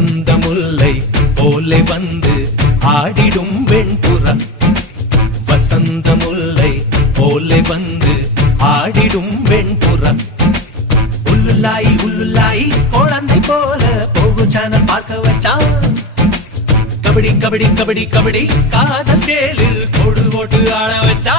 வசந்த முல்லை போலே வந்து ஆடிடும் வெண்புறா. வசந்த முல்லை போலே வந்து ஆடிடும் வெண்புறா. உள்ளுல்லாய் உள்ளுல்லாய் குழந்தை போல போகு சேனல் பார்க்க வச்சான். கபடி கபடி கபடி கபடி காதல் சேலில் கொடு போட்டு ஆட வச்சா.